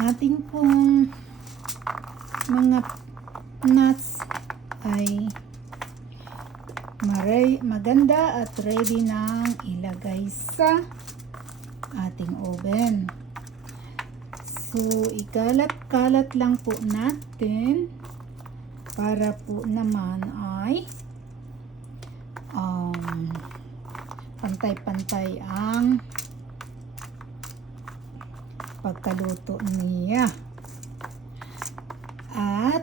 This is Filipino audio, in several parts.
ating pong mga nuts ay maganda at ready nang ilagay sa ating oven. So, ikalat-kalat lang po natin para po naman ay pantay-pantay ang pagkaluto niya. At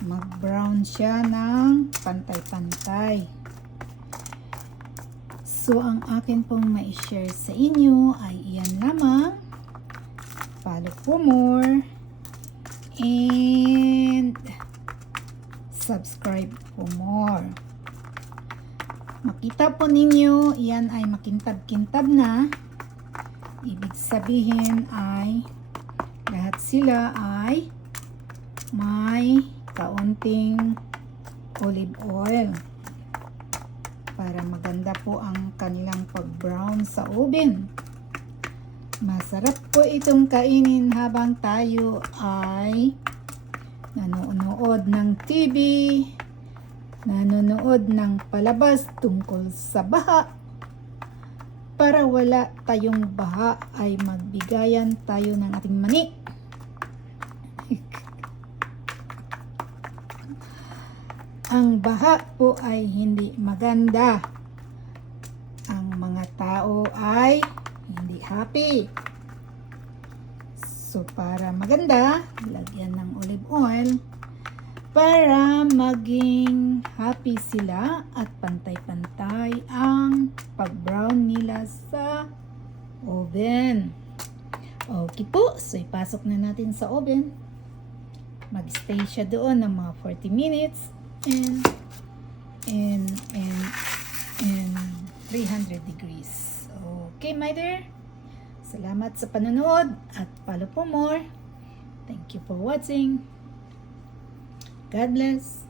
mag-brown siya ng pantay-pantay. So, ang akin pong ma-share sa inyo ay iyan lamang. Follow for more and subscribe for more. Makita po ninyo, iyan ay makintab-kintab na. Ibig sabihin ay lahat sila ay may kaunting olive oil para maganda po ang kanilang pag-brown sa oven. Masarap po itong kainin habang tayo ay nanonood ng TV, nanonood ng palabas tungkol sa baha. Para wala tayong baha ay magbigayan tayo ng ating mani. Ang baha po ay hindi maganda. Ang mga tao ay hindi happy. So, para maganda, lagyan ng olive oil para maging happy sila at pantay-pantay ang pag-brown nila sa oven. Okay po, so ipasok na natin sa oven. Mag-stay siya doon ng mga 40 minutes and 300 degrees. Okay, my dear. Salamat sa panonood at follow for more. Thank you for watching. God bless.